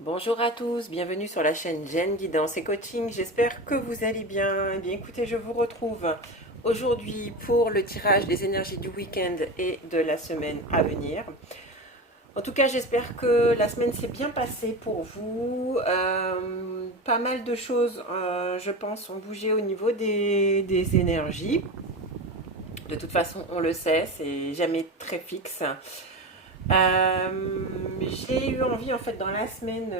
Bonjour à tous, bienvenue sur la chaîne Jen Guidance et Coaching. J'espère que vous allez bien. Eh bien, écoutez, je vous retrouve aujourd'hui pour le tirage des énergies du week-end et de la semaine à venir. En tout cas, j'espère que la semaine s'est bien passée pour vous. Pas mal de choses, je pense, ont bougé au niveau des énergies. De toute façon, on le sait, c'est jamais très fixe. J'ai eu envie en fait dans la semaine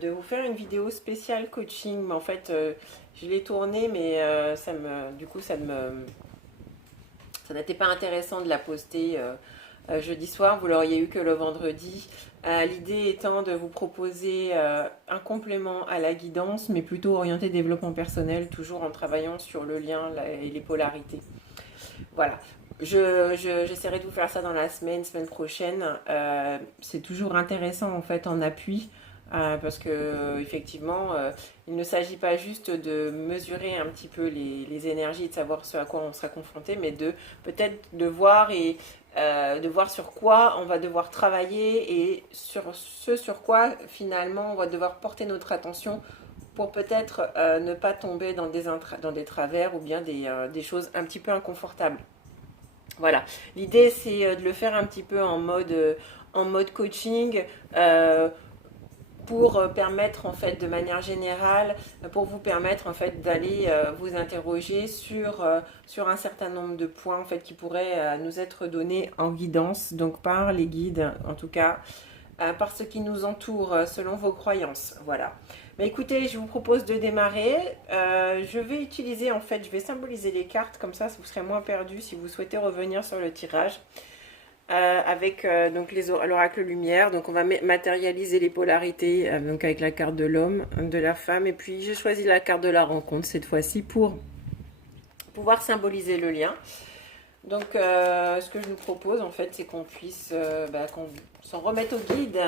de vous faire une vidéo spéciale coaching, mais en fait je l'ai tournée, mais du coup ça n'était pas intéressant de la poster jeudi soir. Vous l'auriez eu que le vendredi. L'idée étant de vous proposer un complément à la guidance, mais plutôt orienté développement personnel, toujours en travaillant sur le lien et les polarités. Voilà. J'essaierai de vous faire ça dans la semaine prochaine. C'est toujours intéressant en fait en appui parce que effectivement, il ne s'agit pas juste de mesurer un petit peu les énergies et de savoir ce à quoi on sera confronté, mais de peut-être de voir et de voir sur quoi on va devoir travailler et sur ce sur quoi finalement on va devoir porter notre attention pour peut-être ne pas tomber dans des travers ou bien des choses un petit peu inconfortables. Voilà, l'idée c'est de le faire un petit peu en mode coaching pour permettre en fait de manière générale, pour vous permettre en fait d'aller vous interroger sur un certain nombre de points en fait qui pourraient nous être donnés en guidance, donc par les guides en tout cas, par ce qui nous entoure selon vos croyances. Voilà. Mais écoutez, je vous propose de démarrer. Je vais utiliser, en fait, je vais symboliser les cartes, comme ça vous serez moins perdu si vous souhaitez revenir sur le tirage. Avec donc l'oracle lumière, donc on va matérialiser les polarités donc avec la carte de l'homme, de la femme, et puis j'ai choisi la carte de la rencontre cette fois-ci pour pouvoir symboliser le lien. Donc, ce que je nous propose, en fait, c'est qu'on puisse qu'on s'en remette au guide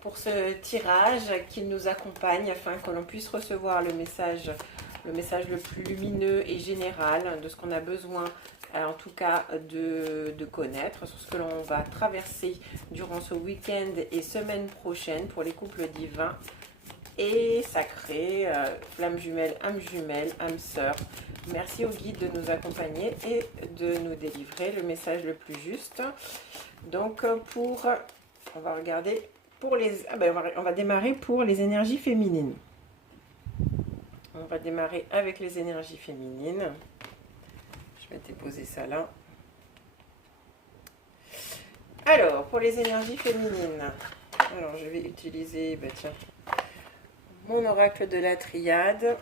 pour ce tirage, qu'il nous accompagne afin que l'on puisse recevoir le message le plus lumineux et général de ce qu'on a besoin, en tout cas, de connaître, sur ce que l'on va traverser durant ce week-end et semaine prochaine pour les couples divins et sacrés, flamme jumelle, âme sœur. Merci au guide de nous accompagner et de nous délivrer le message le plus juste. Donc on va regarder pour les, on va démarrer pour les énergies féminines. On va démarrer avec les énergies féminines. Je vais déposer ça là. Alors, pour les énergies féminines, alors je vais utiliser, mon oracle de la triade.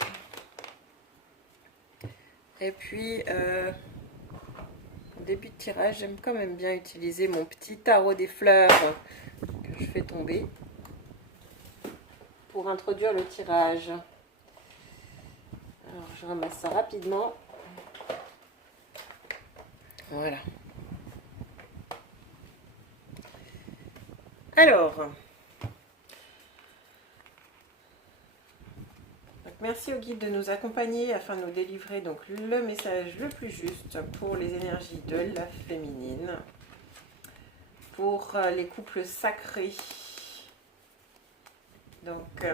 Et puis, au début de tirage, j'aime quand même bien utiliser mon petit tarot des fleurs que je fais tomber pour introduire le tirage. Alors, je ramasse ça rapidement. Voilà. Alors, merci au guide de nous accompagner afin de nous délivrer donc le message le plus juste pour les énergies de la féminine, pour les couples sacrés, donc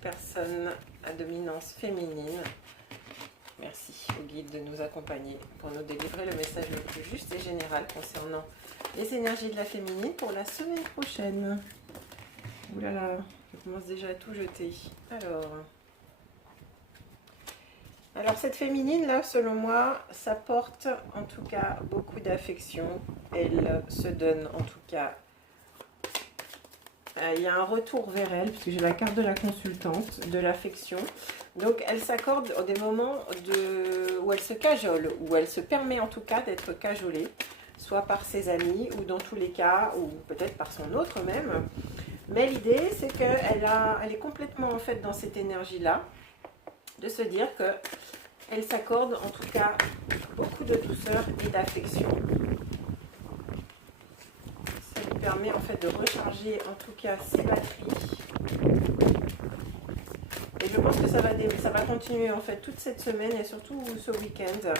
personnes à dominance féminine. Merci au guide de nous accompagner pour nous délivrer le message le plus juste et général concernant les énergies de la féminine pour la semaine prochaine. Ouh là là, je commence déjà à tout jeter. Alors cette féminine là, selon moi, ça porte en tout cas beaucoup d'affection. Elle se donne en tout cas. Il y a un retour vers elle, puisque j'ai la carte de la consultante, de l'affection. Donc elle s'accorde des moments où elle se cajole, où elle se permet en tout cas d'être cajolée, soit par ses amis, ou dans tous les cas, ou peut-être par son autre même. Mais l'idée, c'est qu'elle est complètement en fait dans cette énergie-là, de se dire qu'elle s'accorde en tout cas beaucoup de douceur et d'affection. Ça lui permet en fait de recharger en tout cas ses batteries. Et je pense que ça va continuer en fait toute cette semaine et surtout ce week-end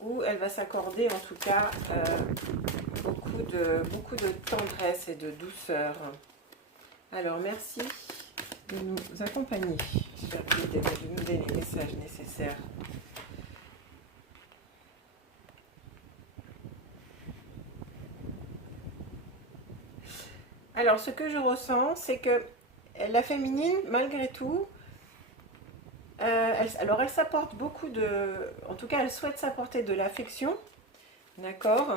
où elle va s'accorder en tout cas beaucoup de tendresse et de douceur. Alors, merci de nous accompagner. J'espère que de nous donner les messages nécessaires. Alors, ce que je ressens, c'est que la féminine, malgré tout, elle s'apporte beaucoup de... En tout cas, elle souhaite s'apporter de l'affection, d'accord?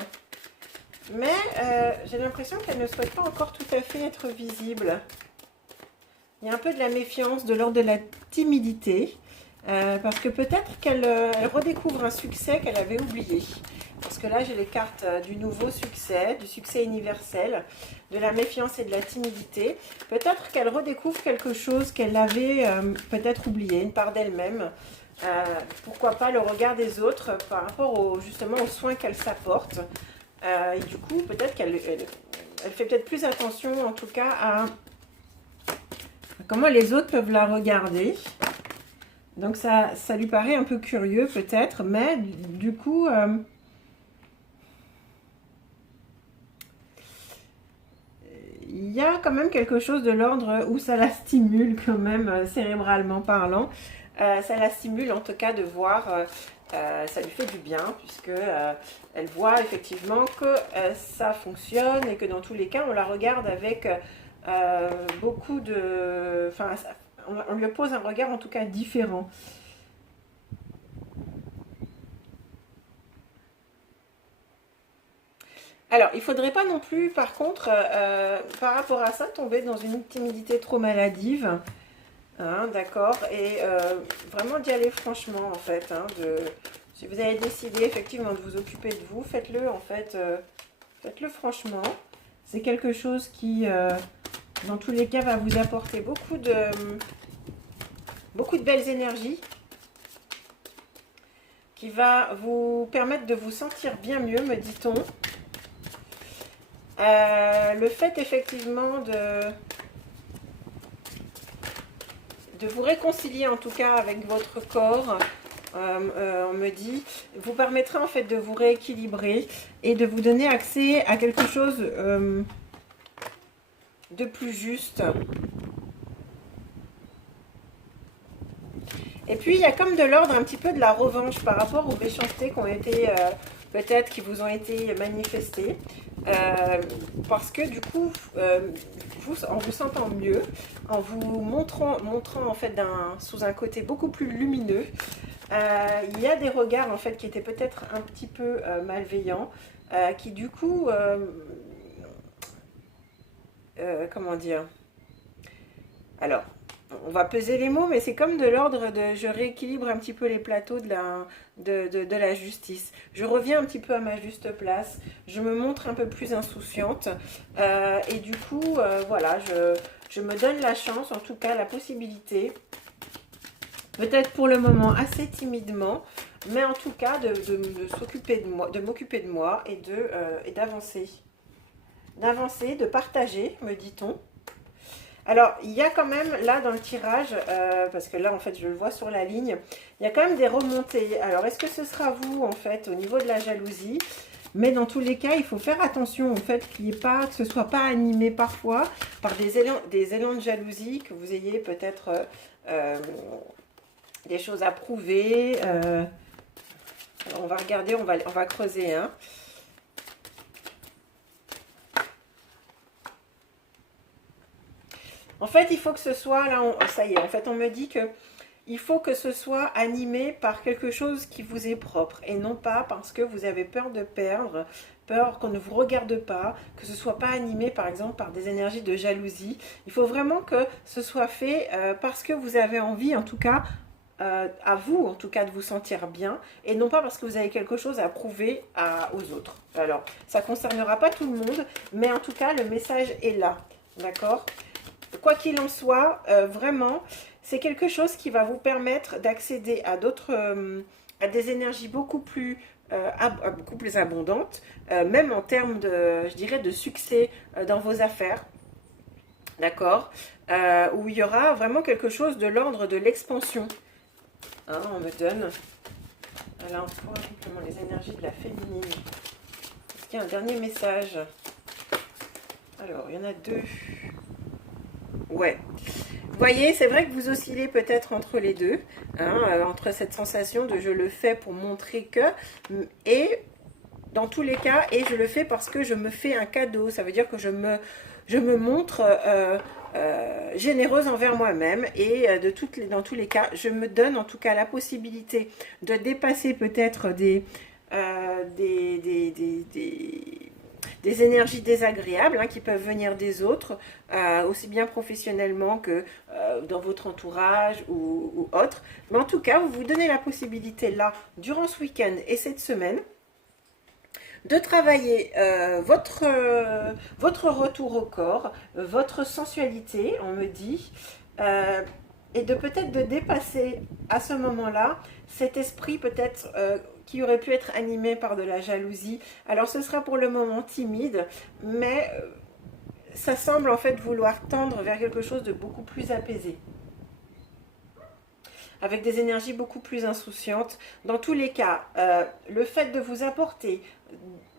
Mais j'ai l'impression qu'elle ne souhaite pas encore tout à fait être visible. Il y a un peu de la méfiance, de l'ordre de la timidité, parce que peut-être qu'elle redécouvre un succès qu'elle avait oublié. Parce que là, j'ai les cartes du nouveau succès, du succès universel, de la méfiance et de la timidité. Peut-être qu'elle redécouvre quelque chose qu'elle avait peut-être oublié, une part d'elle-même. Pourquoi pas le regard des autres par rapport justement aux soins qu'elle s'apporte. Et du coup, peut-être qu'elle fait peut-être plus attention, en tout cas, à comment les autres peuvent la regarder. Donc, ça lui paraît un peu curieux, peut-être, mais du coup... il y a quand même quelque chose de l'ordre où ça la stimule quand même, cérébralement parlant. Ça la stimule en tout cas de voir, ça lui fait du bien puisque elle voit effectivement que ça fonctionne et que dans tous les cas on la regarde avec beaucoup de... Enfin, on lui pose un regard en tout cas différent. Alors, il ne faudrait pas non plus, par contre, par rapport à ça, tomber dans une timidité trop maladive. Hein, d'accord, et vraiment d'y aller franchement en fait, hein, si vous avez décidé effectivement de vous occuper de vous, faites-le en fait, faites-le franchement. C'est quelque chose qui, dans tous les cas, va vous apporter beaucoup de belles énergies, qui va vous permettre de vous sentir bien mieux, me dit-on. Le fait effectivement de vous réconcilier en tout cas avec votre corps, on me dit, vous permettra en fait de vous rééquilibrer et de vous donner accès à quelque chose de plus juste. Et puis il y a comme de l'ordre un petit peu de la revanche par rapport aux méchancetés qui ont été peut-être qui vous ont été manifestées. Parce que du coup, en vous sentant mieux, en vous montrant en fait sous un côté beaucoup plus lumineux, il y a des regards en fait qui étaient peut-être un petit peu malveillants, qui du coup, comment dire, alors, on va peser les mots, mais c'est comme de l'ordre de je rééquilibre un petit peu les plateaux de la justice. Je reviens un petit peu à ma juste place, je me montre un peu plus insouciante, et du coup, voilà, je me donne la chance, en tout cas la possibilité, peut-être pour le moment assez timidement, mais en tout cas de s'occuper de moi, de m'occuper de moi et d'avancer. D'avancer, de partager, me dit-on. Alors, il y a quand même, là, dans le tirage, parce que là, en fait, je le vois sur la ligne, il y a quand même des remontées. Alors, est-ce que ce sera vous, en fait, au niveau de la jalousie? Mais dans tous les cas, il faut faire attention, en fait, que ce ne soit pas animé parfois par des élans de jalousie, que vous ayez peut-être des choses à prouver. Alors, on va regarder, on va creuser, hein. En fait, il faut que ce soit, là, ça y est, en fait, on me dit que il faut que ce soit animé par quelque chose qui vous est propre et non pas parce que vous avez peur de perdre, peur qu'on ne vous regarde pas, que ce ne soit pas animé par exemple par des énergies de jalousie. Il faut vraiment que ce soit fait parce que vous avez envie, en tout cas, à vous, en tout cas, de vous sentir bien et non pas parce que vous avez quelque chose à prouver aux autres. Alors, ça ne concernera pas tout le monde, mais en tout cas, le message est là, d'accord ? Quoi qu'il en soit, vraiment, c'est quelque chose qui va vous permettre d'accéder à à des énergies beaucoup plus abondantes, même en termes de, je dirais, de succès dans vos affaires, d'accord, où il y aura vraiment quelque chose de l'ordre de l'expansion. Hein, on me donne, là encore, simplement les énergies de la féminine. Est-ce qu'il y a un dernier message? Alors, il y en a deux. Ouais. Vous voyez, c'est vrai que vous oscillez peut-être entre les deux, hein, entre cette sensation de je le fais pour montrer que, et dans tous les cas, et je le fais parce que je me fais un cadeau. Ça veut dire que je me montre généreuse envers moi-même et dans tous les cas, je me donne en tout cas la possibilité de dépasser peut-être des énergies désagréables hein, qui peuvent venir des autres, aussi bien professionnellement que dans votre entourage ou autre. Mais en tout cas, vous vous donnez la possibilité là, durant ce week-end et cette semaine, de travailler votre retour au corps, votre sensualité, on me dit, et de peut-être de dépasser à ce moment-là cet esprit peut-être qui aurait pu être animé par de la jalousie. Alors ce sera pour le moment timide, mais ça semble en fait vouloir tendre vers quelque chose de beaucoup plus apaisé, avec des énergies beaucoup plus insouciantes. Dans tous les cas, le fait de vous apporter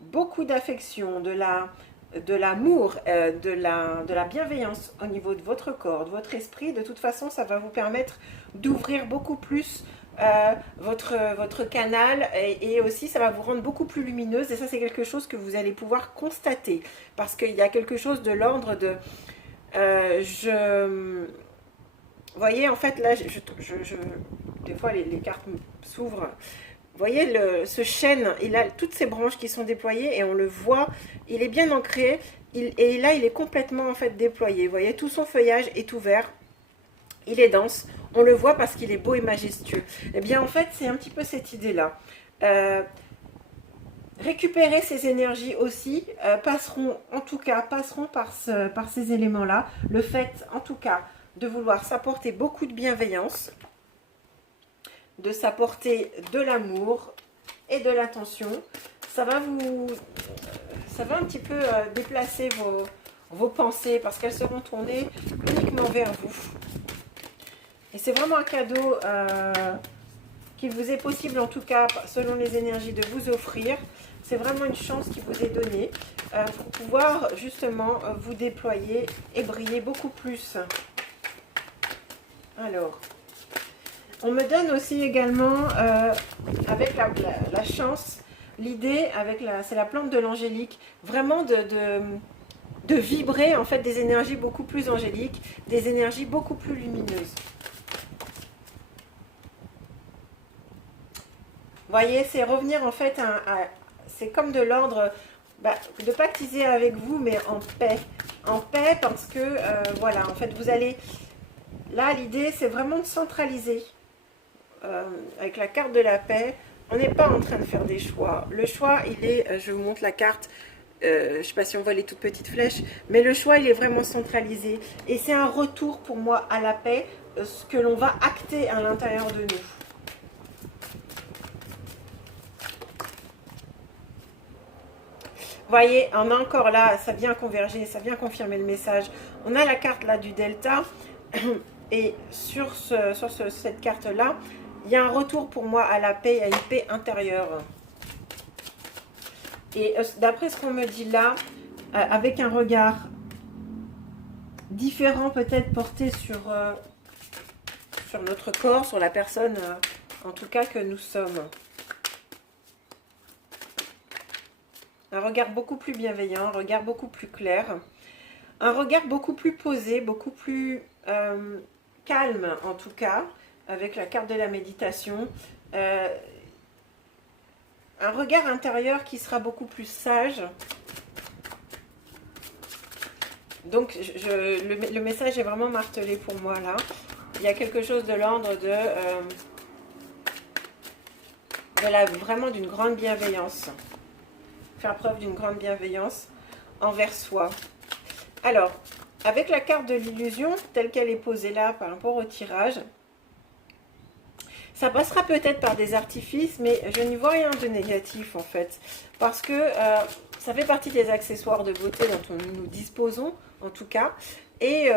beaucoup d'affection, de l'amour, de la bienveillance au niveau de votre corps, de votre esprit, de toute façon, ça va vous permettre d'ouvrir beaucoup plus votre canal et aussi ça va vous rendre beaucoup plus lumineuse et ça c'est quelque chose que vous allez pouvoir constater parce qu'il y a quelque chose de l'ordre de vous voyez en fait là des fois les cartes s'ouvrent. Vous voyez ce chêne, il a toutes ses branches qui sont déployées et on le voit, il est bien ancré et là il est complètement en fait déployé. Vous voyez, tout son feuillage est ouvert, il est dense, on le voit parce qu'il est beau et majestueux. Et bien en fait c'est un petit peu cette idée-là. Récupérer ces énergies aussi passeront par ces éléments-là. Le fait en tout cas de vouloir s'apporter beaucoup de bienveillance, de s'apporter de l'amour et de l'attention, ça va un petit peu déplacer vos pensées parce qu'elles seront tournées uniquement vers vous. Et c'est vraiment un cadeau qu'il vous est possible, en tout cas selon les énergies, de vous offrir. C'est vraiment une chance qui vous est donnée pour pouvoir justement vous déployer et briller beaucoup plus. Alors, on me donne aussi également, avec la chance, l'idée, c'est la plante de l'angélique, vraiment de vibrer en fait des énergies beaucoup plus angéliques, des énergies beaucoup plus lumineuses. Vous voyez, c'est revenir en fait c'est comme de l'ordre de pactiser avec vous, mais en paix. En paix parce que, voilà, en fait, vous allez... Là, l'idée, c'est vraiment de centraliser. Avec la carte de la paix, on n'est pas en train de faire des choix. Le choix, il est... je vous montre la carte. Je ne sais pas si on voit les toutes petites flèches, mais le choix, il est vraiment centralisé. Et c'est un retour pour moi à la paix, ce que l'on va acter à l'intérieur de nous. Vous voyez, on a encore là, ça vient converger, ça vient confirmer le message. On a la carte là du delta, et sur cette carte-là, il y a un retour pour moi à la paix, à une paix intérieure. Et d'après ce qu'on me dit là, avec un regard différent peut-être porté sur notre corps, sur la personne, en tout cas que nous sommes. Un regard beaucoup plus bienveillant, un regard beaucoup plus clair, un regard beaucoup plus posé, beaucoup plus calme en tout cas, avec la carte de la méditation. Un regard intérieur qui sera beaucoup plus sage. Donc le message est vraiment martelé pour moi là. Il y a quelque chose de l'ordre vraiment d'une grande bienveillance. Faire preuve d'une grande bienveillance envers soi. Alors, avec la carte de l'illusion, telle qu'elle est posée là par rapport au tirage, ça passera peut-être par des artifices, mais je n'y vois rien de négatif en fait. Parce que ça fait partie des accessoires de beauté dont nous disposons, en tout cas. Et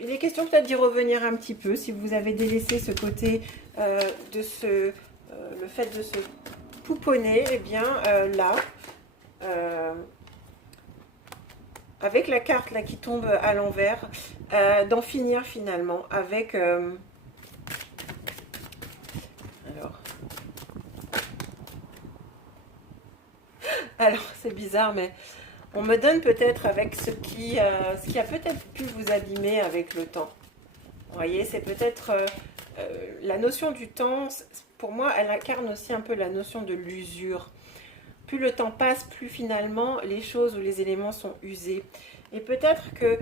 il est question peut-être d'y revenir un petit peu, si vous avez délaissé ce côté le fait de se pouponner, eh bien là, avec la carte là qui tombe à l'envers, d'en finir finalement avec... alors c'est bizarre, mais on me donne peut-être avec ce qui a peut-être pu vous abîmer avec le temps. Vous voyez, c'est peut-être la notion du temps, pour moi, elle incarne aussi un peu la notion de l'usure. Plus le temps passe, plus finalement les choses ou les éléments sont usés. Et peut-être que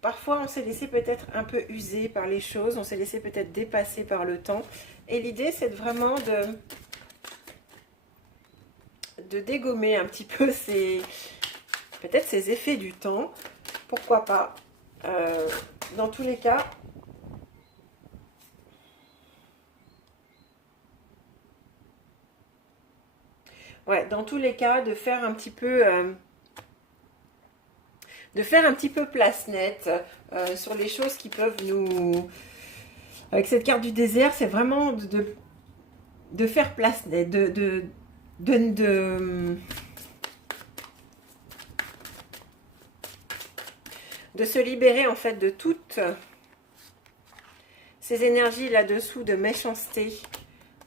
parfois on s'est laissé peut-être un peu user par les choses, on s'est laissé peut-être dépasser par le temps. Et l'idée, c'est vraiment de dégommer un petit peu peut-être ces effets du temps. Pourquoi pas. Dans tous les cas, ouais, dans tous les cas, de faire un petit peu place nette sur les choses qui peuvent nous... Avec cette carte du désert, c'est vraiment de faire place nette, de se libérer en fait de toutes ces énergies là-dessous de méchanceté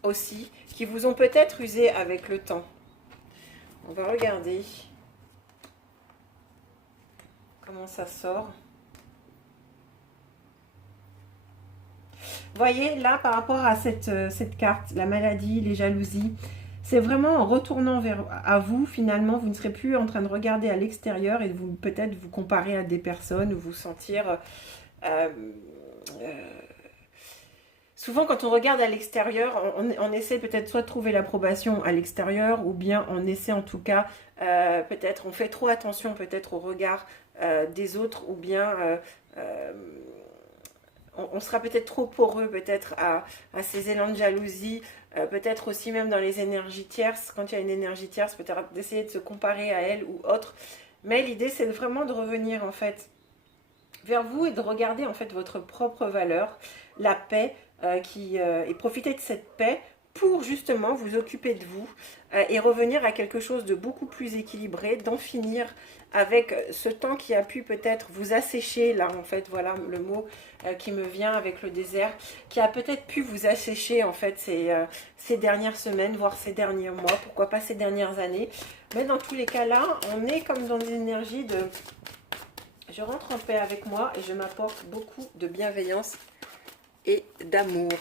aussi, qui vous ont peut-être usé avec le temps. On va regarder comment ça sort. Voyez, là, par rapport à cette carte, la maladie, les jalousies, c'est vraiment en retournant à vous, finalement, vous ne serez plus en train de regarder à l'extérieur et de vous peut-être vous comparer à des personnes ou vous sentir... souvent, quand on regarde à l'extérieur, on essaie peut-être soit de trouver l'approbation à l'extérieur ou bien on essaie en tout cas, peut-être, on fait trop attention peut-être au regard des autres ou bien... on sera peut-être trop poreux peut-être à ces élans de jalousie, peut-être aussi même dans les énergies tierces, quand il y a une énergie tierce, peut-être d'essayer de se comparer à elle ou autre. Mais l'idée, c'est vraiment de revenir en fait vers vous et de regarder en fait votre propre valeur, la paix, et profiter de cette paix pour justement vous occuper de vous et revenir à quelque chose de beaucoup plus équilibré, d'en finir avec ce temps qui a pu peut-être vous assécher, là en fait voilà le mot qui me vient avec le désert, qui a peut-être pu vous assécher en fait ces dernières semaines, voire ces derniers mois, pourquoi pas ces dernières années. Mais dans tous les cas là, on est comme dans des énergies de... Je rentre en paix avec moi et je m'apporte beaucoup de bienveillance et d'amour.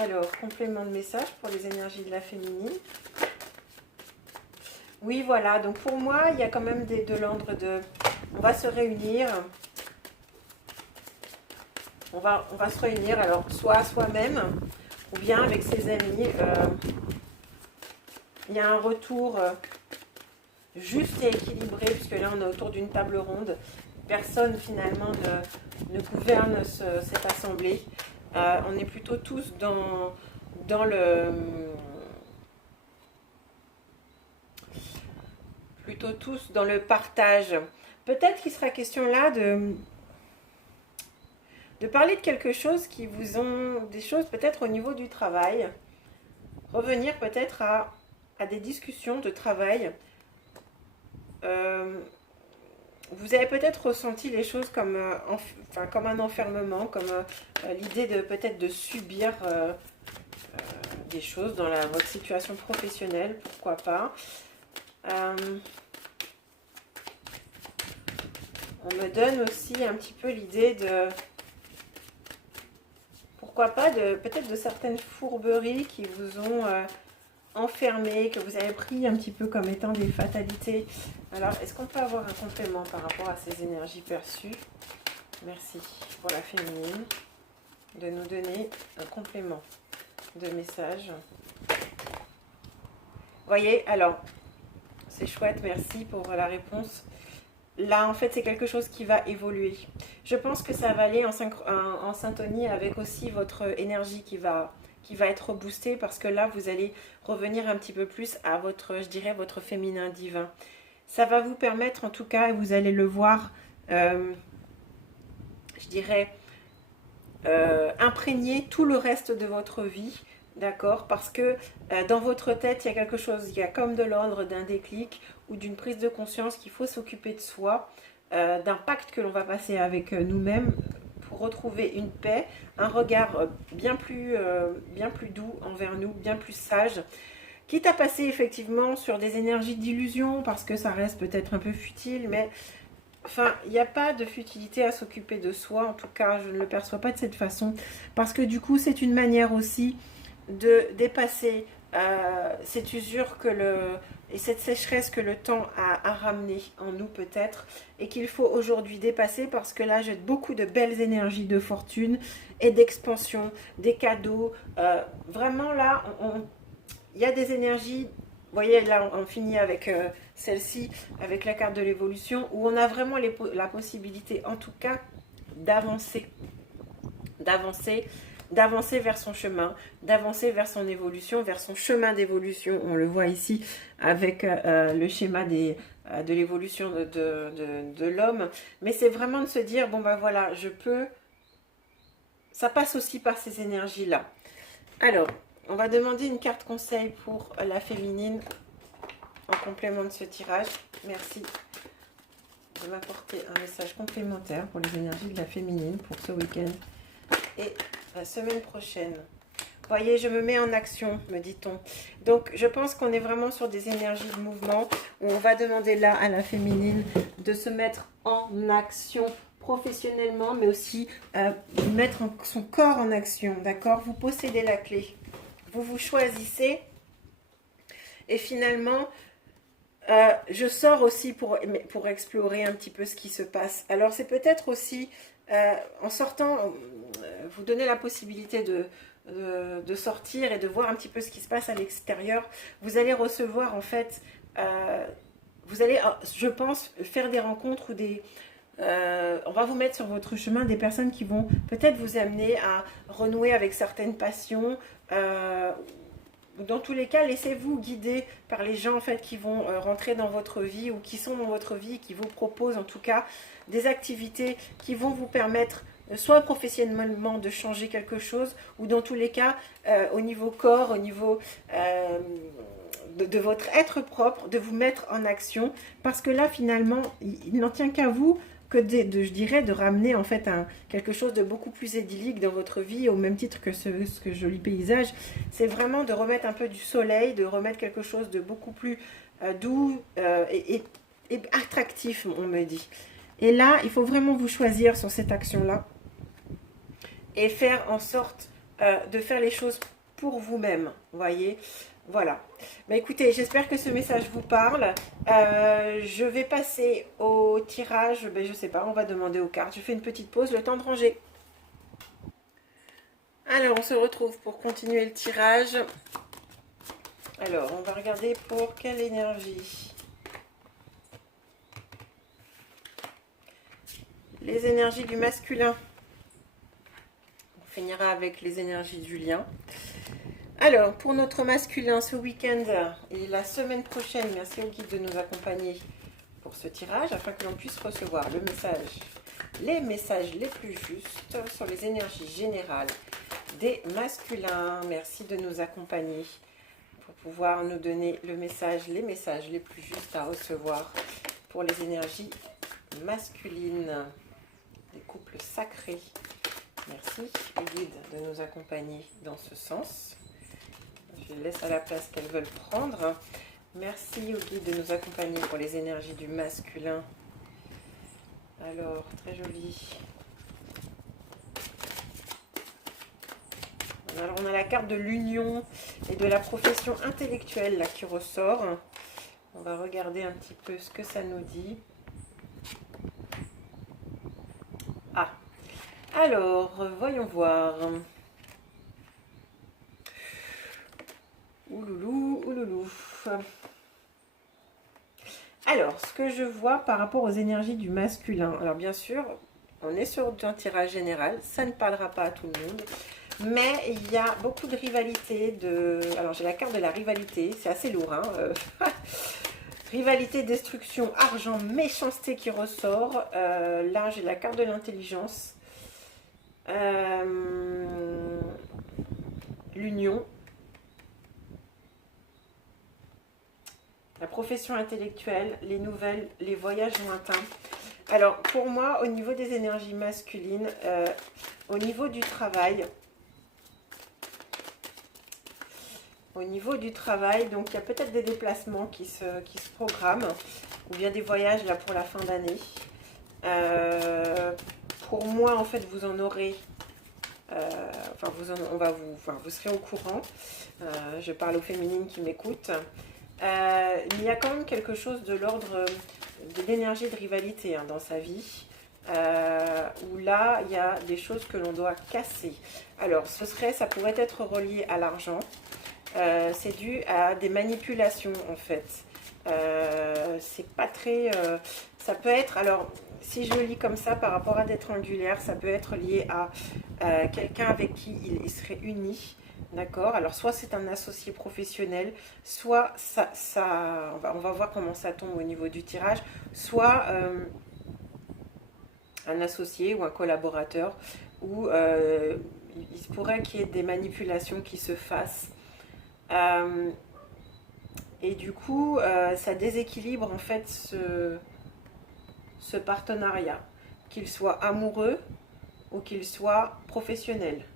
Alors, complément de message pour les énergies de la féminine. Oui, voilà. Donc, pour moi, il y a quand même de l'ordre de... On va se réunir. On va se réunir, alors, soit soi-même ou bien avec ses amis. Il y a un retour juste et équilibré, puisque là, on est autour d'une table ronde. Personne, finalement, ne gouverne cette assemblée. On est plutôt tous dans le... Plutôt tous dans le partage. Peut-être qu'il sera question là de parler de quelque chose qui vous ont... Des choses peut-être au niveau du travail. Revenir peut-être à des discussions de travail. Vous avez peut-être ressenti les choses comme, comme un enfermement, comme l'idée de peut-être de subir des choses dans votre situation professionnelle, pourquoi pas. On me donne aussi un petit peu l'idée de, pourquoi pas, peut-être de certaines fourberies qui vous ont enfermé, que vous avez pris un petit peu comme étant des fatalités. Alors, est-ce qu'on peut avoir un complément par rapport à ces énergies perçues? Merci pour la féminine de nous donner un complément de message. Voyez, alors, c'est chouette, merci pour la réponse. Là, en fait, c'est quelque chose qui va évoluer. Je pense que ça va aller en syntonie avec aussi votre énergie qui va être boostée, parce que là, vous allez revenir un petit peu plus à votre, je dirais, votre féminin divin. Ça va vous permettre, en tout cas, et vous allez le voir, je dirais, imprégner tout le reste de votre vie, d'accord? Parce que dans votre tête, il y a quelque chose, il y a comme de l'ordre d'un déclic, ou d'une prise de conscience qu'il faut s'occuper de soi, d'un pacte que l'on va passer avec nous-mêmes pour retrouver une paix, un regard bien plus doux envers nous, bien plus sage, quitte à passer effectivement sur des énergies d'illusion, parce que ça reste peut-être un peu futile, mais enfin, il n'y a pas de futilité à s'occuper de soi, en tout cas, je ne le perçois pas de cette façon, parce que du coup, c'est une manière aussi de dépasser cette usure et cette sécheresse que le temps a ramené en nous peut-être, et qu'il faut aujourd'hui dépasser, parce que là, j'ai beaucoup de belles énergies de fortune et d'expansion, des cadeaux. Vraiment là, il y a des énergies, vous voyez, là on finit avec celle-ci, avec la carte de l'évolution, où on a vraiment la possibilité, en tout cas, d'avancer, d'avancer, d'avancer vers son chemin, d'avancer vers son évolution, vers son chemin d'évolution. On le voit ici avec le schéma de l'évolution de l'homme. Mais c'est vraiment de se dire, bon ben voilà, je peux... Ça passe aussi par ces énergies-là. Alors, on va demander une carte conseil pour la féminine en complément de ce tirage. Merci de m'apporter un message complémentaire pour les énergies de la féminine pour ce week-end et la semaine prochaine. Voyez, je me mets en action, me dit-on. Donc, je pense qu'on est vraiment sur des énergies de mouvement où on va demander là à la féminine de se mettre en action professionnellement, mais aussi mettre son corps en action, d'accord? Vous possédez la clé. Vous choisissez. Et finalement, je sors aussi pour explorer un petit peu ce qui se passe. Alors, c'est peut-être aussi, en sortant, vous donner la possibilité de sortir et de voir un petit peu ce qui se passe à l'extérieur. Vous allez recevoir, en fait, vous allez, je pense, faire des rencontres ou on va vous mettre sur votre chemin des personnes qui vont peut-être vous amener à renouer avec certaines passions. Dans tous les cas, laissez-vous guider par les gens en fait qui vont rentrer dans votre vie ou qui sont dans votre vie, qui vous proposent en tout cas des activités qui vont vous permettre soit professionnellement de changer quelque chose, ou dans tous les cas au niveau corps, au niveau de votre être propre, de vous mettre en action, parce que là finalement il n'en tient qu'à vous que je dirais de ramener en fait quelque chose de beaucoup plus idyllique dans votre vie, au même titre que ce joli paysage. C'est vraiment de remettre un peu du soleil, de remettre quelque chose de beaucoup plus doux et attractif, on me dit. Et là, il faut vraiment vous choisir sur cette action-là et faire en sorte de faire les choses pour vous-même, voyez. Voilà. Bah, écoutez, j'espère que ce message vous parle. Je vais passer au tirage. Ben, je sais pas, on va demander aux cartes. Je fais une petite pause, le temps de ranger. Alors, on se retrouve pour continuer le tirage. Alors, on va regarder pour quelle énergie. Les énergies du masculin. On finira avec les énergies du lien. Alors, pour notre masculin, ce week-end et la semaine prochaine, merci au guide de nous accompagner pour ce tirage, afin que l'on puisse recevoir les messages les plus justes sur les énergies générales des masculins. Merci de nous accompagner pour pouvoir nous donner les messages les plus justes à recevoir pour les énergies masculines, des couples sacrés. Merci au guide de nous accompagner dans ce sens. Je les laisse à la place qu'elles veulent prendre. Merci au guide de nous accompagner pour les énergies du masculin. Alors, très joli. Alors, on a la carte de l'union et de la profession intellectuelle là qui ressort. On va regarder un petit peu ce que ça nous dit. Ah, alors, voyons voir. Ouloulou, ouloulou. Alors, ce que je vois par rapport aux énergies du masculin. Alors, bien sûr, on est sur un tirage général. Ça ne parlera pas à tout le monde. Mais il y a beaucoup de rivalité. Alors, j'ai la carte de la rivalité. C'est assez lourd, hein. Rivalité, destruction, argent, méchanceté qui ressort. Là, j'ai la carte de l'intelligence. L'union. la profession intellectuelle, les nouvelles, les voyages lointains. Alors, pour moi, au niveau des énergies masculines, au niveau du travail, donc il y a peut-être des déplacements qui se programment, ou bien des voyages là pour la fin d'année. Pour moi, en fait, vous en aurez, vous serez au courant. Je parle aux féminines qui m'écoutent. Il y a quand même quelque chose de l'ordre de l'énergie de rivalité hein, dans sa vie, où là, il y a des choses que l'on doit casser. Alors, ça pourrait être relié à l'argent. C'est dû à des manipulations, en fait. C'est pas très... ça peut être... Alors, si je le lis comme ça, par rapport à des triangulaires, ça peut être lié à quelqu'un avec qui il serait uni. D'accord. Alors, soit c'est un associé professionnel, soit on va voir comment ça tombe au niveau du tirage, soit un associé ou un collaborateur, où il se pourrait qu'il y ait des manipulations qui se fassent. Et du coup, ça déséquilibre en fait ce partenariat, qu'il soit amoureux ou qu'il soit professionnel.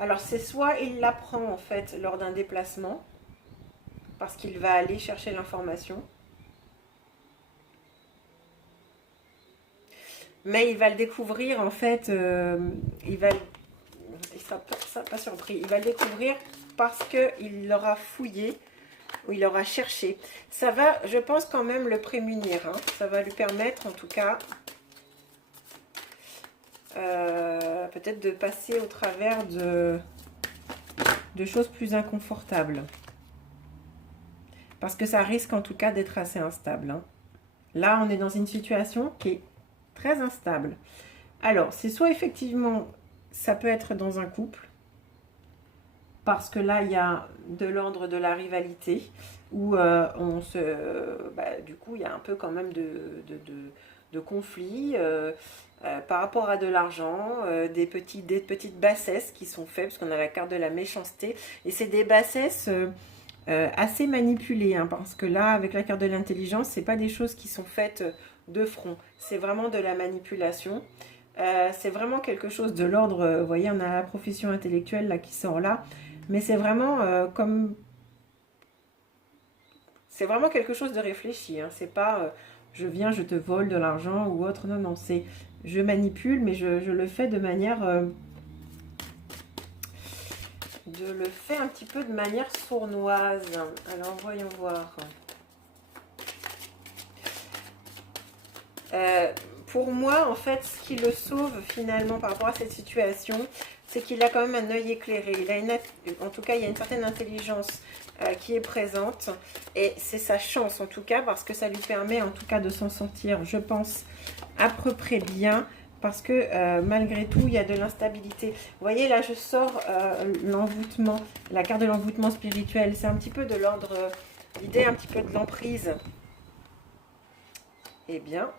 Alors c'est soit il l'apprend en fait lors d'un déplacement, parce qu'il va aller chercher l'information, mais il va le découvrir en fait, il sera pas surpris, il va le découvrir parce qu'il l'aura fouillé, ou il aura cherché. Ça va, je pense quand même le prémunir, hein. Ça va lui permettre en tout cas peut-être de passer au travers de choses plus inconfortables. Parce que ça risque en tout cas d'être assez instable. Hein. Là, on est dans une situation qui est très instable. Alors, c'est soit effectivement, ça peut être dans un couple, parce que là, il y a de l'ordre de la rivalité, où du coup, il y a un peu quand même de conflits par rapport à de l'argent, des petites bassesses qui sont faites, parce qu'on a la carte de la méchanceté, et c'est des bassesses assez manipulées, hein, parce que là, avec la carte de l'intelligence, c'est pas des choses qui sont faites de front, c'est vraiment de la manipulation. C'est vraiment quelque chose de l'ordre, vous voyez, on a la profession intellectuelle là qui sort là, mais c'est vraiment c'est vraiment quelque chose de réfléchi, hein. C'est pas je viens, je te vole de l'argent ou autre, non, non, c'est je manipule, mais je le fais de manière un petit peu de manière sournoise. Alors voyons voir. Pour moi, en fait, ce qui le sauve finalement par rapport à cette situation, c'est qu'il a quand même un œil éclairé. En tout cas, il y a une certaine intelligence qui est présente. Et c'est sa chance, en tout cas, parce que ça lui permet, en tout cas, de s'en sortir, je pense, à peu près bien. Parce que malgré tout, il y a de l'instabilité. Vous voyez, là, je sors l'envoûtement, la carte de l'envoûtement spirituel. C'est un petit peu de l'ordre, l'idée un petit peu de l'emprise. Eh bien...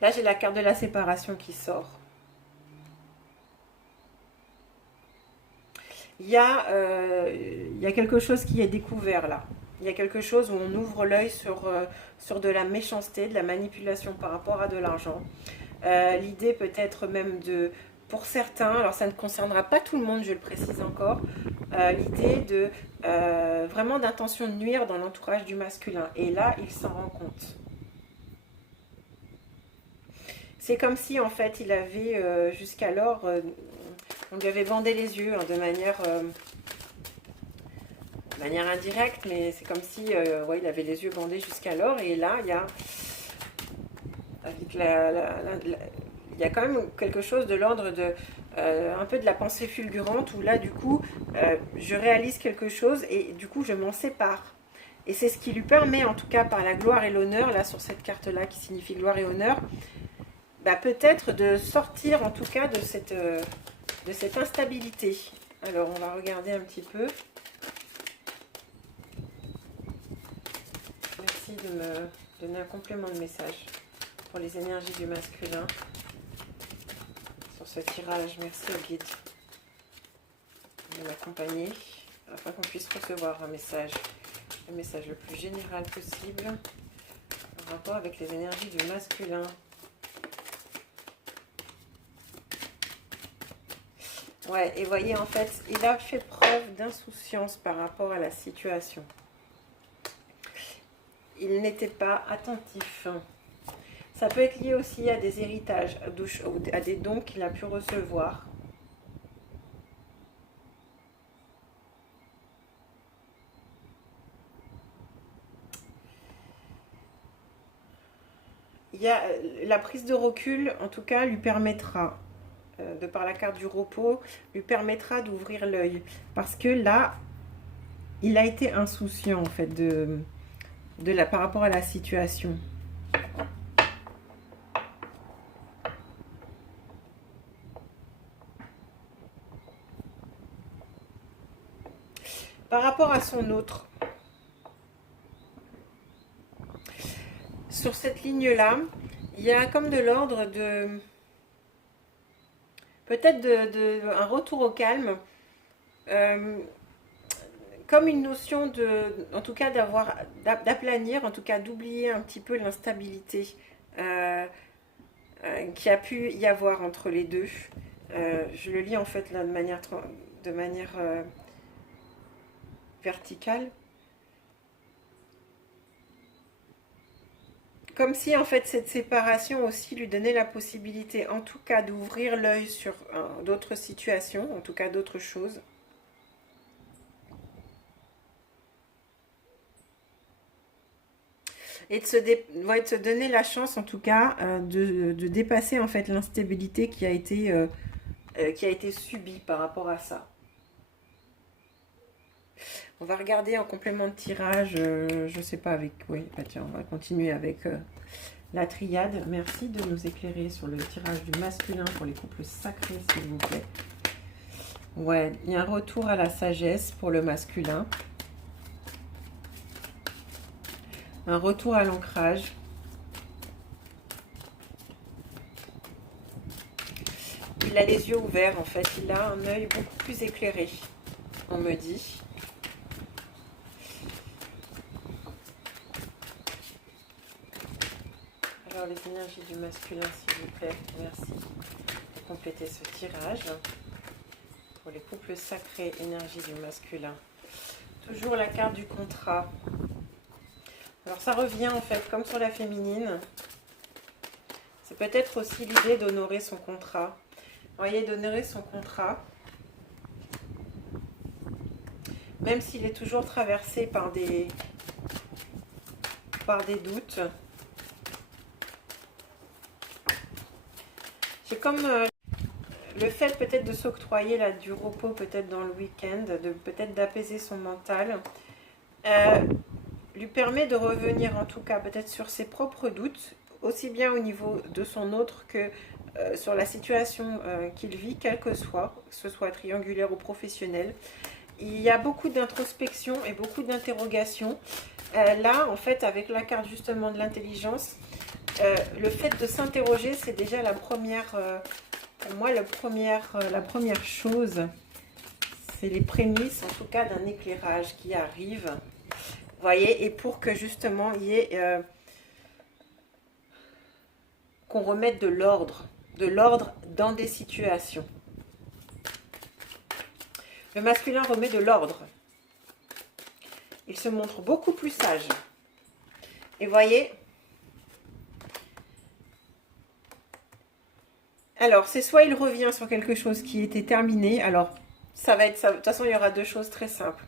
Là, j'ai la carte de la séparation qui sort. Il y a quelque chose qui est découvert là. Il y a quelque chose où on ouvre l'œil sur de la méchanceté, de la manipulation par rapport à de l'argent. L'idée peut-être même pour certains, alors ça ne concernera pas tout le monde, je le précise encore, l'idée de vraiment d'intention de nuire dans l'entourage du masculin. Et là, il s'en rend compte. C'est comme si, en fait, il avait, jusqu'alors, on lui avait bandé les yeux hein, de manière indirecte, mais c'est comme si, ouais, il avait les yeux bandés jusqu'alors. Et là, il y a, avec il y a quand même quelque chose de l'ordre de, un peu de la pensée fulgurante, où là, du coup, je réalise quelque chose et du coup, je m'en sépare. Et c'est ce qui lui permet, en tout cas, par la gloire et l'honneur, là, sur cette carte-là, qui signifie gloire et honneur, bah, peut-être de sortir en tout cas de cette instabilité. Alors on va regarder un petit peu. Merci de me donner un complément de message pour les énergies du masculin. ce tirage. Merci au guide de m'accompagner afin qu'on puisse recevoir un message, le message le plus général possible en rapport avec les énergies du masculin. Ouais, et voyez, en fait, il a fait preuve d'insouciance par rapport à la situation. Il n'était pas attentif. Ça peut être lié aussi à des héritages, à des dons qu'il a pu recevoir. Il y a la prise de recul, en tout cas, lui permettra, de par la carte du repos, lui permettra d'ouvrir l'œil. Parce que là, il a été insouciant, en fait, par rapport à la situation. Par rapport à son autre, sur cette ligne-là, il y a comme de l'ordre de... peut-être un retour au calme, comme une notion de... en tout cas d'aplanir, en tout cas d'oublier un petit peu l'instabilité qui a pu y avoir entre les deux. Je le lis en fait là de manière verticale. Comme si en fait cette séparation aussi lui donnait la possibilité en tout cas d'ouvrir l'œil sur d'autres situations, en tout cas d'autres choses. Et de se donner la chance en tout cas de dépasser en fait l'instabilité qui a été subie par rapport à ça. On va regarder en complément de tirage, je sais pas avec... Oui, bah tiens, on va continuer avec la triade. Merci de nous éclairer sur le tirage du masculin pour les couples sacrés, s'il vous plaît. Ouais, il y a un retour à la sagesse pour le masculin. Un retour à l'ancrage. Il a les yeux ouverts, en fait. Il a un œil beaucoup plus éclairé, on me dit. Alors, les énergies du masculin, s'il vous plaît. Merci de compléter ce tirage. Pour les couples sacrés, énergie du masculin. Toujours la carte du contrat. Alors, ça revient, en fait, comme sur la féminine. C'est peut-être aussi l'idée d'honorer son contrat. Vous voyez, d'honorer son contrat. Même s'il est toujours traversé par des doutes. C'est comme le fait peut-être de s'octroyer là du repos peut-être dans le week-end, peut-être d'apaiser son mental, lui permet de revenir en tout cas peut-être sur ses propres doutes, aussi bien au niveau de son autre que sur la situation qu'il vit, quelle que ce soit triangulaire ou professionnel. Il y a beaucoup d'introspection et beaucoup d'interrogation. Là, en fait, avec la carte justement de l'intelligence, le fait de s'interroger, c'est déjà la première, pour moi, la première chose. C'est les prémices, en tout cas, d'un éclairage qui arrive. Vous voyez, et pour que justement, il y ait... qu'on remette de l'ordre dans des situations. Le masculin remet de l'ordre. Il se montre beaucoup plus sage. Et voyez, alors c'est soit il revient sur quelque chose qui était terminé, alors ça va être ça. De toute façon, il y aura deux choses très simples.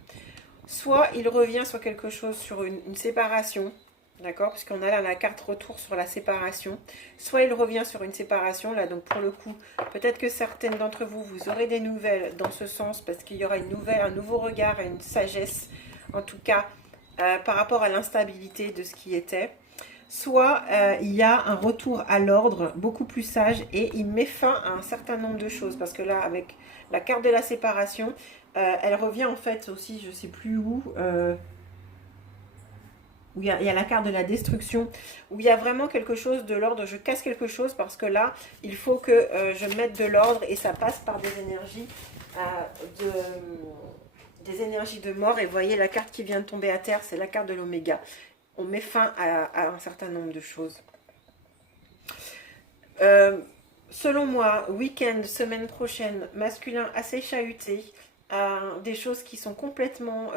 Soit il revient sur quelque chose, sur une séparation, d'accord, puisqu'on a là la carte retour sur la séparation. Soit il revient sur une séparation, là, donc pour le coup, peut-être que certaines d'entre vous, vous aurez des nouvelles dans ce sens, parce qu'il y aura un nouveau regard et une sagesse, en tout cas, par rapport à l'instabilité de ce qui était. Soit il y a un retour à l'ordre beaucoup plus sage et il met fin à un certain nombre de choses. Parce que là, avec la carte de la séparation, elle revient en fait aussi, je ne sais plus où, où il y a la carte de la destruction, où il y a vraiment quelque chose de l'ordre, je casse quelque chose parce que là, il faut que je mette de l'ordre et ça passe par des énergies de mort. Et vous voyez, la carte qui vient de tomber à terre, c'est la carte de l'oméga. On met fin à un certain nombre de choses. Selon moi, week-end, semaine prochaine, masculin assez chahuté, des choses qui sont complètement,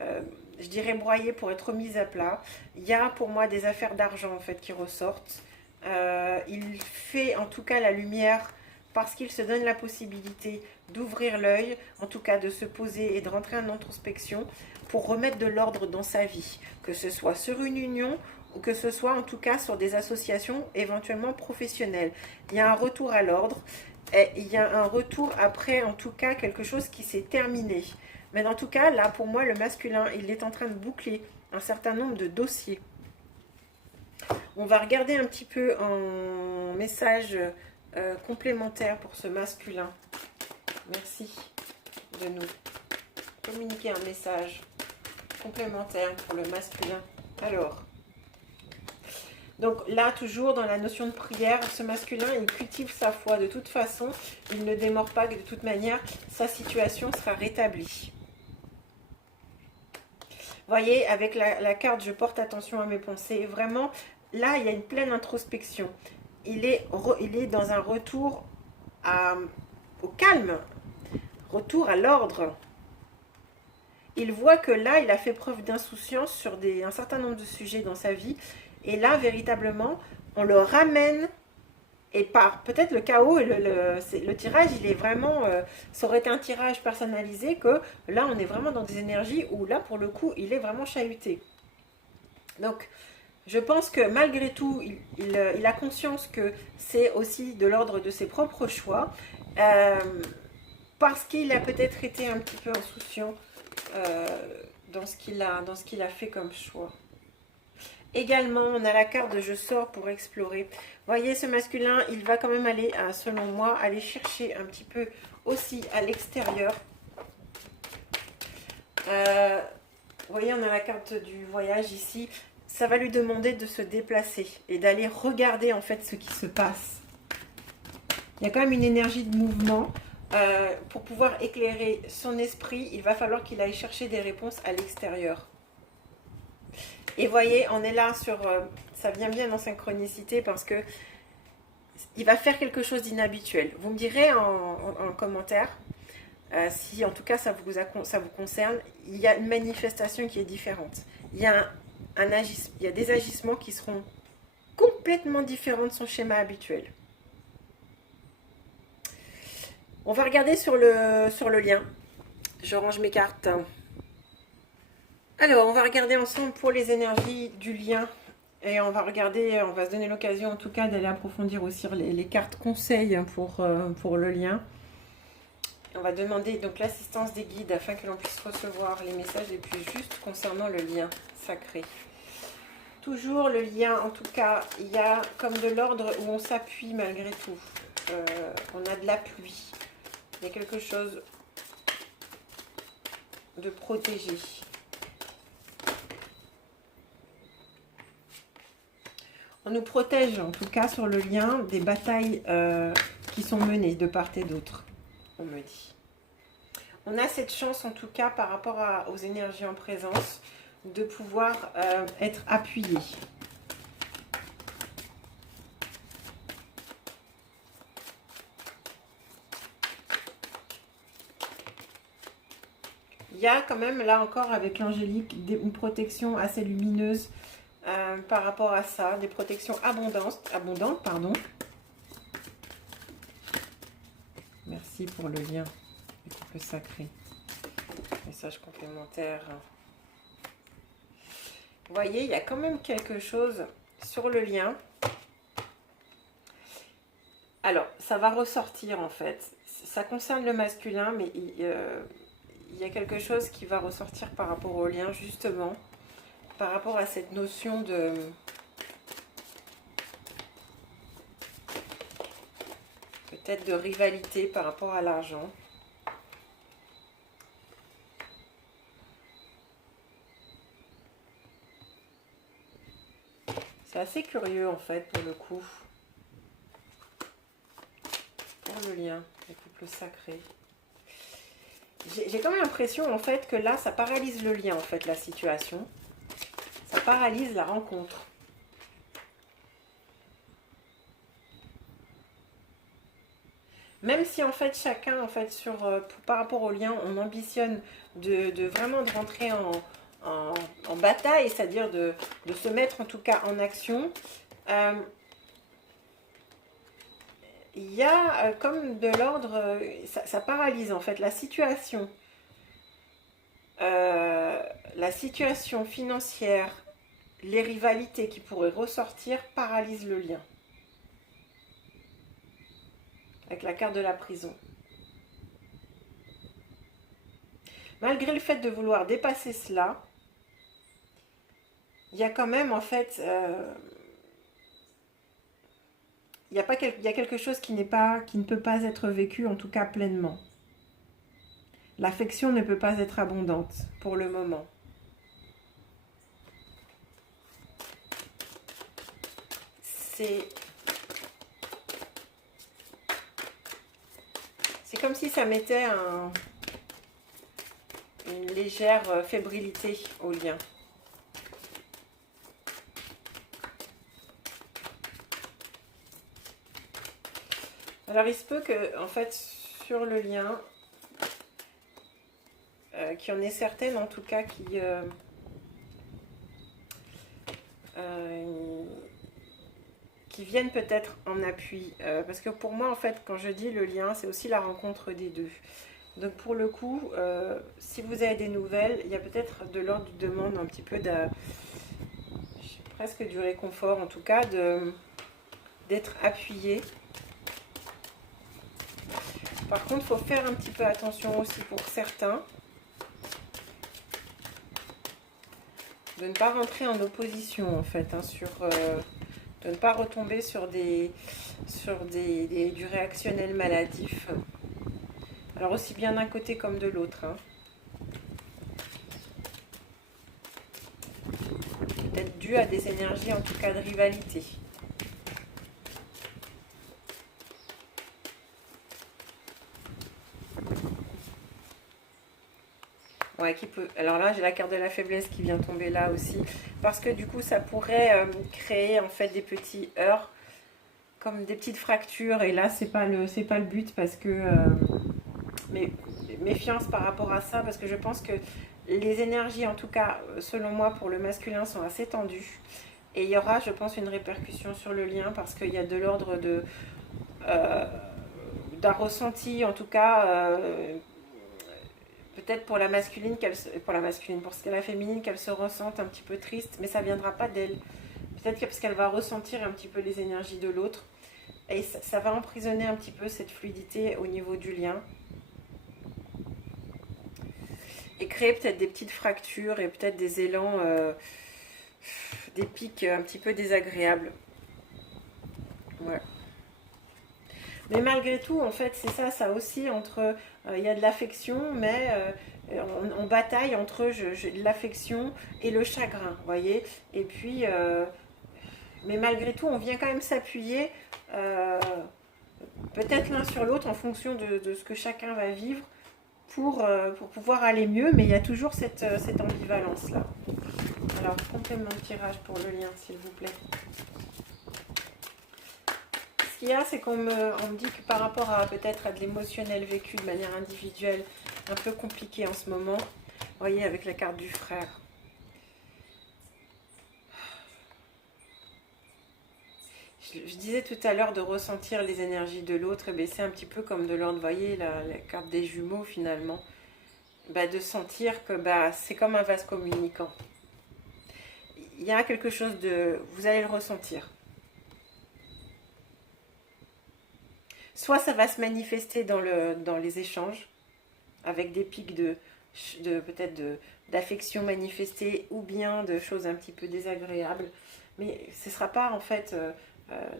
je dirais, broyées pour être mises à plat. Il y a pour moi des affaires d'argent en fait qui ressortent. Il fait en tout cas la lumière parce qu'il se donne la possibilité d'ouvrir l'œil, en tout cas de se poser et de rentrer en introspection pour remettre de l'ordre dans sa vie, que ce soit sur une union ou que ce soit en tout cas sur des associations éventuellement professionnelles. Il y a un retour à l'ordre, et il y a un retour après en tout cas quelque chose qui s'est terminé. Mais en tout cas là pour moi le masculin il est en train de boucler un certain nombre de dossiers. On va regarder un petit peu en message complémentaire pour ce masculin. Merci de nous communiquer un message complémentaire pour le masculin. Alors, donc là, toujours dans la notion de prière, ce masculin, il cultive sa foi. De toute façon, il ne démord pas que de toute manière, sa situation sera rétablie. Voyez, avec la carte, je porte attention à mes pensées. Vraiment, là, il y a une pleine introspection. Il est dans un retour au calme, retour à l'ordre. Il voit que là, il a fait preuve d'insouciance sur un certain nombre de sujets dans sa vie. Et là, véritablement, on le ramène. Et par peut-être le chaos et le tirage, il est vraiment... ça aurait été un tirage personnalisé que là, on est vraiment dans des énergies où là, pour le coup, il est vraiment chahuté. Donc, je pense que malgré tout, il a conscience que c'est aussi de l'ordre de ses propres choix. Parce qu'il a peut-être été un petit peu insouciant dans ce qu'il a fait comme choix. Également, on a la carte de je sors pour explorer. Voyez, ce masculin, il va quand même aller, selon moi, aller chercher un petit peu aussi à l'extérieur. Vous voyez, on a la carte du voyage ici. Ça va lui demander de se déplacer et d'aller regarder en fait ce qui se passe. Il y a quand même une énergie de mouvement. Pour pouvoir éclairer son esprit, il va falloir qu'il aille chercher des réponses à l'extérieur. Et voyez, on est là sur... ça vient bien en synchronicité parce que il va faire quelque chose d'inhabituel. Vous me direz en commentaire si en tout cas ça vous concerne. Il y a une manifestation qui est différente. Il y a, il y a des agissements qui seront complètement différents de son schéma habituel. On va regarder sur le lien. Je range mes cartes. Alors, on va regarder ensemble pour les énergies du lien. Et on va regarder, on va se donner l'occasion en tout cas d'aller approfondir aussi les cartes conseils pour le lien. On va demander donc l'assistance des guides afin que l'on puisse recevoir les messages et puis juste concernant le lien sacré. Toujours le lien, en tout cas, il y a comme de l'ordre où on s'appuie malgré tout. On a de l'appui. Il y a quelque chose de protégé. On nous protège, en tout cas, sur le lien, des batailles qui sont menées de part et d'autre, on me dit. On a cette chance, en tout cas, par rapport aux énergies en présence, de pouvoir être appuyé. Il y a quand même, là encore, avec l'angélique, une protection assez lumineuse par rapport à ça, des protections abondantes, pardon. Merci pour le lien du couple sacré. Message complémentaire. Vous voyez, il y a quand même quelque chose sur le lien. Alors, ça va ressortir en fait. Ça concerne le masculin, mais il y a quelque chose qui va ressortir par rapport au lien, justement. Par rapport à cette notion de... peut-être de rivalité par rapport à l'argent. C'est assez curieux en fait pour le coup. Pour le lien, le couple sacré. J'ai quand même l'impression en fait que là, ça paralyse le lien en fait, la situation. Ça paralyse la rencontre. Même si en fait chacun en fait par rapport au lien, on ambitionne vraiment de rentrer en bataille, c'est-à-dire de se mettre en tout cas en action. Il y a comme de l'ordre, ça paralyse en fait la situation. La situation financière, les rivalités qui pourraient ressortir paralysent le lien. Avec la carte de la prison. Malgré le fait de vouloir dépasser cela, il y a quand même en fait... il y a quelque chose qui ne peut pas être vécu, en tout cas pleinement. L'affection ne peut pas être abondante pour le moment. C'est comme si ça mettait une légère fébrilité au lien. Alors il se peut que, en fait, sur le lien, qu'il y en ait certaines en tout cas qui viennent peut-être en appui. Parce que pour moi, en fait, quand je dis le lien, c'est aussi la rencontre des deux. Donc pour le coup, si vous avez des nouvelles, il y a peut-être de l'ordre de demande un petit peu presque du réconfort, en tout cas, d'être appuyé. Par contre, il faut faire un petit peu attention aussi pour certains. De ne pas rentrer en opposition, en fait, hein, de ne pas retomber sur du réactionnel maladif. Alors aussi bien d'un côté comme de l'autre. Hein. Peut-être dû à des énergies, en tout cas, de rivalité. Ouais, alors là, j'ai la carte de la faiblesse qui vient tomber là aussi. Parce que du coup, ça pourrait créer en fait des petits heurts, comme des petites fractures. Et là, c'est pas le but parce que... mais méfiance par rapport à ça, parce que je pense que les énergies, en tout cas, selon moi, pour le masculin, sont assez tendues. Et il y aura, je pense, une répercussion sur le lien parce qu'il y a de l'ordre d'un ressenti, en tout cas... peut-être pour la masculine, pour la féminine, qu'elle se ressente un petit peu triste, mais ça ne viendra pas d'elle. Peut-être que parce qu'elle va ressentir un petit peu les énergies de l'autre. Et ça va emprisonner un petit peu cette fluidité au niveau du lien. Et créer peut-être des petites fractures et peut-être des élans, des pics un petit peu désagréables. Ouais. Mais malgré tout, en fait, c'est ça aussi, entre... Il y a de l'affection, mais on bataille entre l'affection et le chagrin, vous voyez. Et puis, mais malgré tout, on vient quand même s'appuyer, peut-être l'un sur l'autre, en fonction de ce que chacun va vivre, pour pouvoir aller mieux, mais il y a toujours cette ambivalence-là. Alors, complément de tirage pour le lien, s'il vous plaît. Ce qu'il y a, c'est qu'on me dit que par rapport à peut-être à de l'émotionnel vécu de manière individuelle, un peu compliqué en ce moment, vous voyez, avec la carte du frère. Je disais tout à l'heure de ressentir les énergies de l'autre, et c'est un petit peu comme de l'ordre, vous voyez, la carte des jumeaux finalement, de sentir que c'est comme un vase communicant. Il y a quelque chose de... Vous allez le ressentir. Soit ça va se manifester dans les échanges, avec des pics peut-être d'affection manifestée, ou bien de choses un petit peu désagréables. Mais ce ne sera pas en fait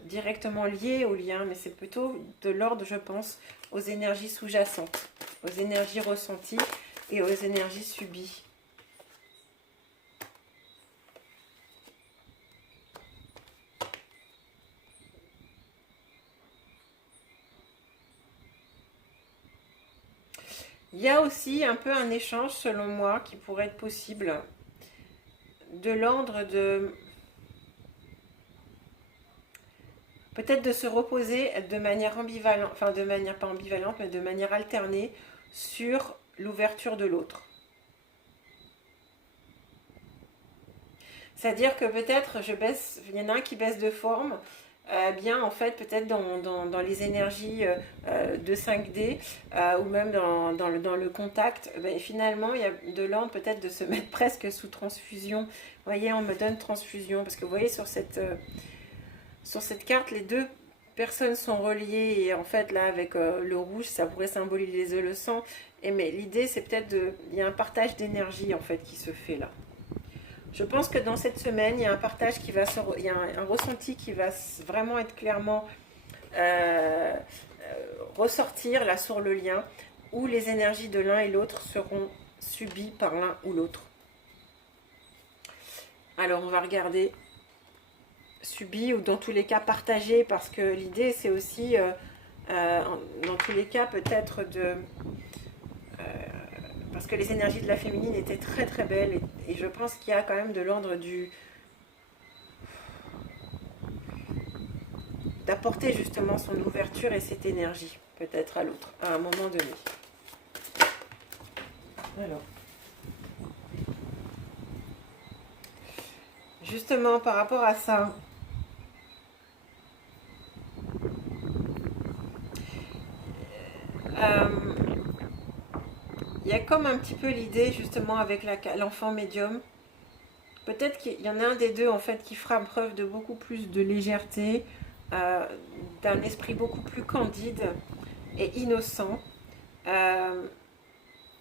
directement lié au lien, mais c'est plutôt de l'ordre, je pense, aux énergies sous-jacentes, aux énergies ressenties et aux énergies subies. y a aussi un peu un échange, selon moi, qui pourrait être possible, de l'ordre de... peut-être de se reposer de manière ambivalente, enfin de manière pas ambivalente, mais de manière alternée sur l'ouverture de l'autre. C'est-à-dire que peut-être je baisse, il y en a un qui baisse de forme, bien en fait peut-être dans les énergies de 5D ou même dans le contact, ben, finalement il y a de l'ordre peut-être de se mettre presque sous transfusion. Vous voyez, on me donne transfusion parce que vous voyez sur cette carte les deux personnes sont reliées et en fait là avec le rouge ça pourrait symboliser le sang. Et mais l'idée c'est peut-être il y a un partage d'énergie en fait qui se fait là. Je pense que dans cette semaine, il y a un partage qui va il y a un ressenti qui va vraiment être clairement ressortir là sur le lien, où les énergies de l'un et l'autre seront subies par l'un ou l'autre. Alors on va regarder subies ou dans tous les cas partagées, parce que l'idée c'est aussi dans tous les cas peut-être de... parce que les énergies de la féminine étaient très très belles et je pense qu'il y a quand même de l'ordre d'apporter justement son ouverture et cette énergie peut-être à l'autre à un moment donné. Alors, justement par rapport à ça, il y a comme un petit peu l'idée justement avec l'enfant médium. Peut-être qu'il y en a un des deux en fait qui fera preuve de beaucoup plus de légèreté, d'un esprit beaucoup plus candide et innocent,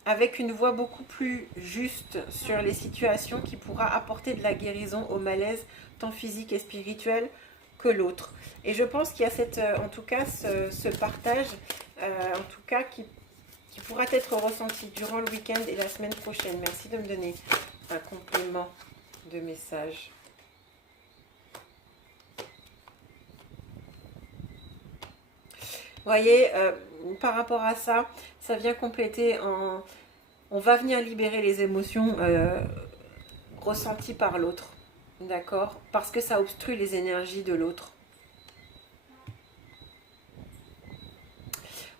avec une voix beaucoup plus juste sur les situations qui pourra apporter de la guérison au malaise tant physique et spirituel que l'autre. Et je pense qu'il y a en tout cas ce partage, en tout cas qui pourra être ressenti durant le week-end et la semaine prochaine. Merci de me donner un complément de message. Vous voyez, par rapport à ça, ça vient compléter on va venir libérer les émotions ressenties par l'autre. D'accord? Parce que ça obstrue les énergies de l'autre.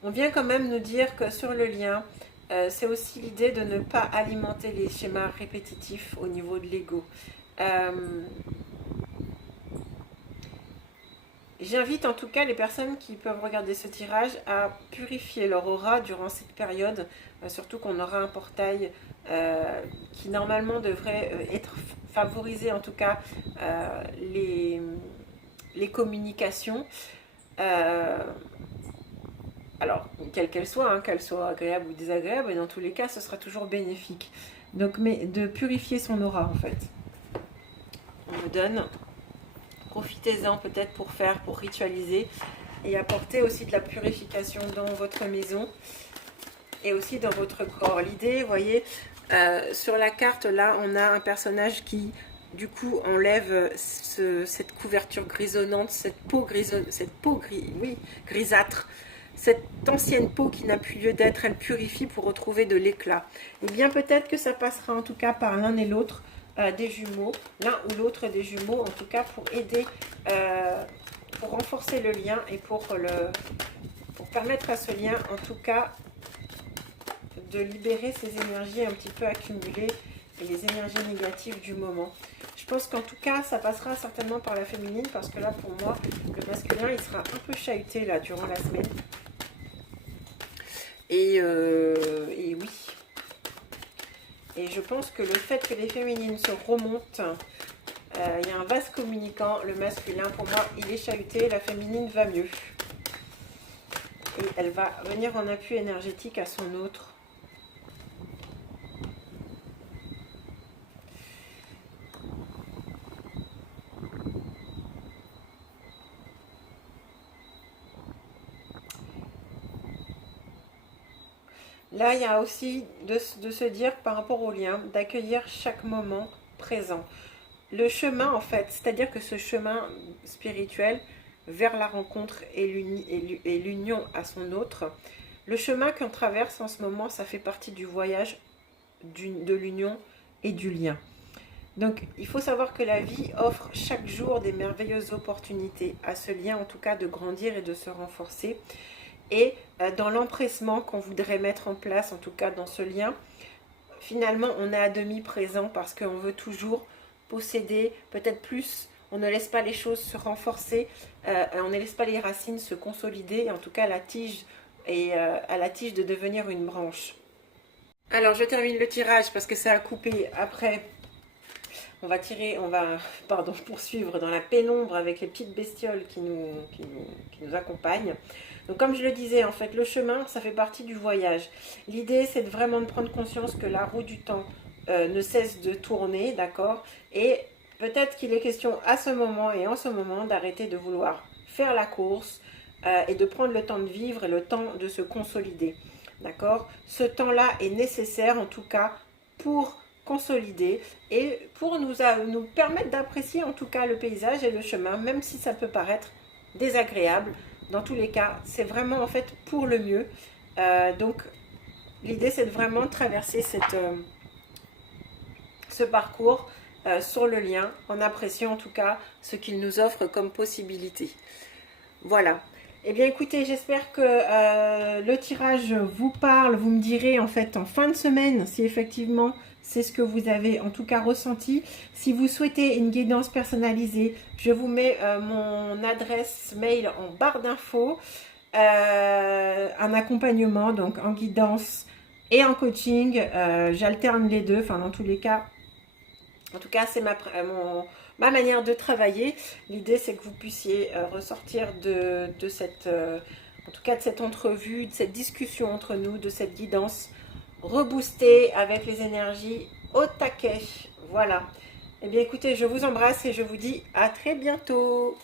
On vient quand même nous dire que sur le lien, c'est aussi l'idée de ne pas alimenter les schémas répétitifs au niveau de l'ego. J'invite en tout cas les personnes qui peuvent regarder ce tirage à purifier leur aura durant cette période, surtout qu'on aura un portail qui normalement devrait être favorisé, en tout cas les communications. Alors, quelle soit, qu'elle soit agréable ou désagréable, et dans tous les cas, ce sera toujours bénéfique. Donc, mais de purifier son aura, en fait. On me donne, profitez-en peut-être pour ritualiser, et apporter aussi de la purification dans votre maison, et aussi dans votre corps. L'idée, vous voyez, sur la carte, là, on a un personnage qui, du coup, enlève cette couverture grisonnante, cette peau grisâtre, cette ancienne peau qui n'a plus lieu d'être, elle purifie pour retrouver de l'éclat. Et bien peut-être que ça passera en tout cas par l'un et l'autre des jumeaux, l'un ou l'autre des jumeaux, en tout cas pour aider, pour renforcer le lien et pour permettre à ce lien, en tout cas, de libérer ces énergies un petit peu accumulées et les énergies négatives du moment. Je pense qu'en tout cas, ça passera certainement par la féminine parce que là, pour moi, le masculin, il sera un peu chahuté là durant la semaine. Et oui. Et je pense que le fait que les féminines se remontent, il y a un vase communicant. Le masculin, pour moi, il est chahuté. La féminine va mieux. Et elle va venir en appui énergétique à son autre. Là, il y a aussi de se dire par rapport au lien, d'accueillir chaque moment présent. Le chemin, en fait, c'est-à-dire que ce chemin spirituel vers la rencontre et l'union à son autre, Le chemin qu'on traverse en ce moment, ça fait partie du voyage de l'union et du lien. Donc, il faut savoir que la vie offre chaque jour des merveilleuses opportunités à ce lien, en tout cas, de grandir et de se renforcer. Et dans l'empressement qu'on voudrait mettre en place, en tout cas dans ce lien, finalement, on est à demi présent parce qu'on veut toujours posséder, peut-être plus. On ne laisse pas les choses se renforcer, on ne laisse pas les racines se consolider, en tout cas la tige, à la tige de devenir une branche. Alors, je termine le tirage parce que ça a coupé après. On va poursuivre dans la pénombre avec les petites bestioles qui nous accompagnent. Donc comme je le disais, en fait, le chemin, ça fait partie du voyage. L'idée, c'est vraiment de prendre conscience que la roue du temps ne cesse de tourner, d'accord? Et peut-être qu'il est question à ce moment et en ce moment d'arrêter de vouloir faire la course et de prendre le temps de vivre et le temps de se consolider, d'accord? Ce temps-là est nécessaire, en tout cas, pour consolider et pour nous permettre d'apprécier en tout cas le paysage et le chemin, même si ça peut paraître désagréable. Dans tous les cas, c'est vraiment en fait pour le mieux. Donc l'idée, c'est de vraiment traverser ce parcours sur le lien, en appréciant en tout cas ce qu'il nous offre comme possibilité. Voilà. Eh bien écoutez, j'espère que le tirage vous parle. Vous me direz en fait en fin de semaine si effectivement c'est ce que vous avez en tout cas ressenti. Si vous souhaitez une guidance personnalisée, je vous mets mon adresse mail en barre d'infos. Un accompagnement donc en guidance et en coaching. J'alterne les deux, enfin dans tous les cas. En tout cas, c'est ma manière de travailler. L'idée, c'est que vous puissiez ressortir de cette, en tout cas de cette entrevue, de cette discussion entre nous, de cette guidance reboostée avec les énergies au taquet. Voilà. Eh bien, écoutez, je vous embrasse et je vous dis à très bientôt.